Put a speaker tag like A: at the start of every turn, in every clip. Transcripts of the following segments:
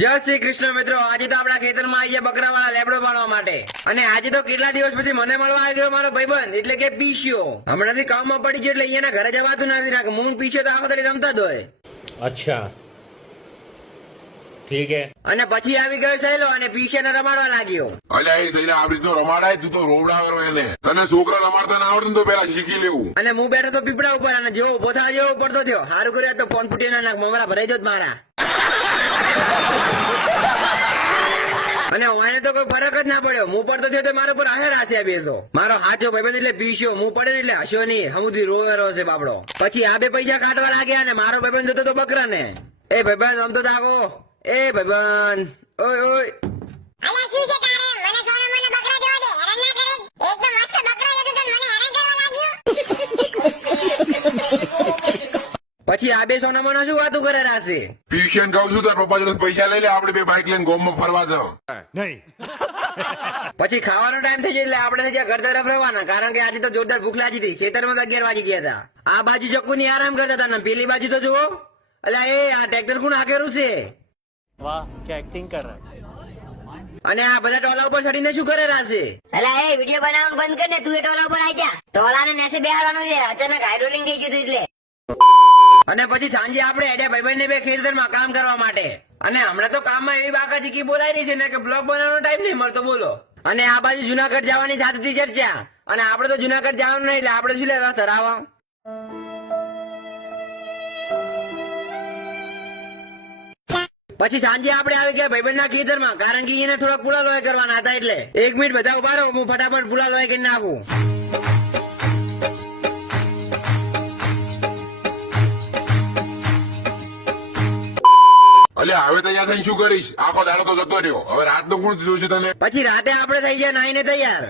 A: જય શ્રી કૃષ્ણ મિત્રો. આજે તો આપણા ખેતરમાં આવી ગયા બકરાવાળા લેબડો પાડવા માટે. અને આજે તો કેટલા દિવસ પછી મને મળવા આવી ગયો મારો ભાઈબંધ? એટલે કે પીશ્યો હમણાંથી કામમાં પડી ગયો એટલે અહીંયાના ઘરે જવાતું નથી નાખ મૂંગ પીશ્યો તો આખો રમતા જ હોય.
B: અચ્છા. ઠીક હે.
A: અને પછી આવી ગયો સહેલો અને પીશ્યાને રમાડવા લાગ્યો.
C: અલ્યા એ સહેલા આ રીતનો રમાડાય તું તો રોવડાવ્યો એને. તને છોકરા રમાડતા ના આવડતું તો પેલા શીખી લેવું.
A: અને હું બેઠો તો પીપડા ઉપર અને જેવો પોતા જેવો પડતો થયો. હારું કર્યા તો ફોન ફૂટી નાખ. મમરા ભરાઈ જ મારા. તો કોઈ ફરક જ ના પડ્યો. હું પડતો થયો તો મારા પર આહેર આશે બે તો. મારો હાચો ભાઈબંધ એટલે પીશ્યો હું પડે ને એટલે હસ્યો નહીં. હમુદી રોવેરો છે બાપડો. પછી આ બે પૈસા કાઢવા લાગ્યા અને મારો ભાઈબંધ જતો તો બકરા ને એ ભાઈબંધ, આમ તો તાકો. એ ભાઈબંધ. ઓય ઓય
D: મને સોના મને બકરા જોવા દે હેરાન ના કરે એકદમ મસ્ત બકરા જતો તો મને હેરાન કરવા લાગ્યો
A: પછી આ બે સોનામાં શું વાતો કરે રાશે?
C: ટ્યુશન કહું છું તાર પપ્પા જોડે પૈસા લઈ લે આપણે બે બાઇક લઈને ગોમમાં ફરવા જાવ
B: નહીં.
A: પછી ખાવાનો ટાઈમ થઈ જાય એટલે આપણે ત્યાં ઘર તરફ રહેવાના કારણ કે આજે તો જોરદાર ભૂખ લાગી હતી. ખેતરમાં તો અગિયાર વાગી ગયા હતા. આ બાજુ ચક્કુની આરામ કરતા હતા પેલી બાજુ તો જુઓ. અલ્યા એ આ ટ્રેક્ટર કુણ હાકેરું છે?
E: વાહ કે એક્ટિંગ કર.
A: અને આ બધા ટોલા ઉપર ચડીને શું કરે રાશે?
D: એલા એ વિડિયો બનાવવાનું બંધ કર ને તું એ ટોલા ઉપર આવી જા. ટોલાને નેસે બેહારવાનું છે. અચાનક હાઇડ્રોલિંગ થઈ ગયું એટલે.
A: અને પછી સાંજે આપણે એડે ભાઈબંધ ને બે કામ કરવા માટે. અને હમણાં તો કામમાં એવી બાકાજી કી બોલાય રહી છે ને કે બ્લોગ બનાવવાનો ટાઈમ નહીં મળતો, બોલો. અને આ બાજુ જુનાગઢ જવાની થતી ચર્ચા. અને આપણે તો જુનાગઢ જવાનું નહીં, એટલે આપણે શું રસ ધરાવા પછી સાંજે આપણે આવી ગયા ભાઈબંધના ખેતરમાં, કારણ કે એને થોડા પુલા લોહી કરવાના હતા એટલે. એક મિનિટ બધા ઊભા રહો, હું ફટાફટ પુલા લોહી કરી નાખું.
C: અલ્યા, હવે તો અહીંયા થઈને શું કરીશ? આખો દાડો તો જતો રહ્યો. હવે રાત નો કોણ જોશે તને?
A: પછી રાતે આપણે થઈ ગયા નાઈને તૈયાર.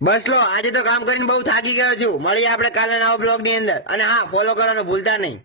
A: બસ લો, આજે તો કામ કરીને બહુ થાકી ગયો છું. મળીએ આપણે કાલે નવા બ્લોગની અંદર. અને હા ફોલો કરવાનું ભૂલતા નહીં.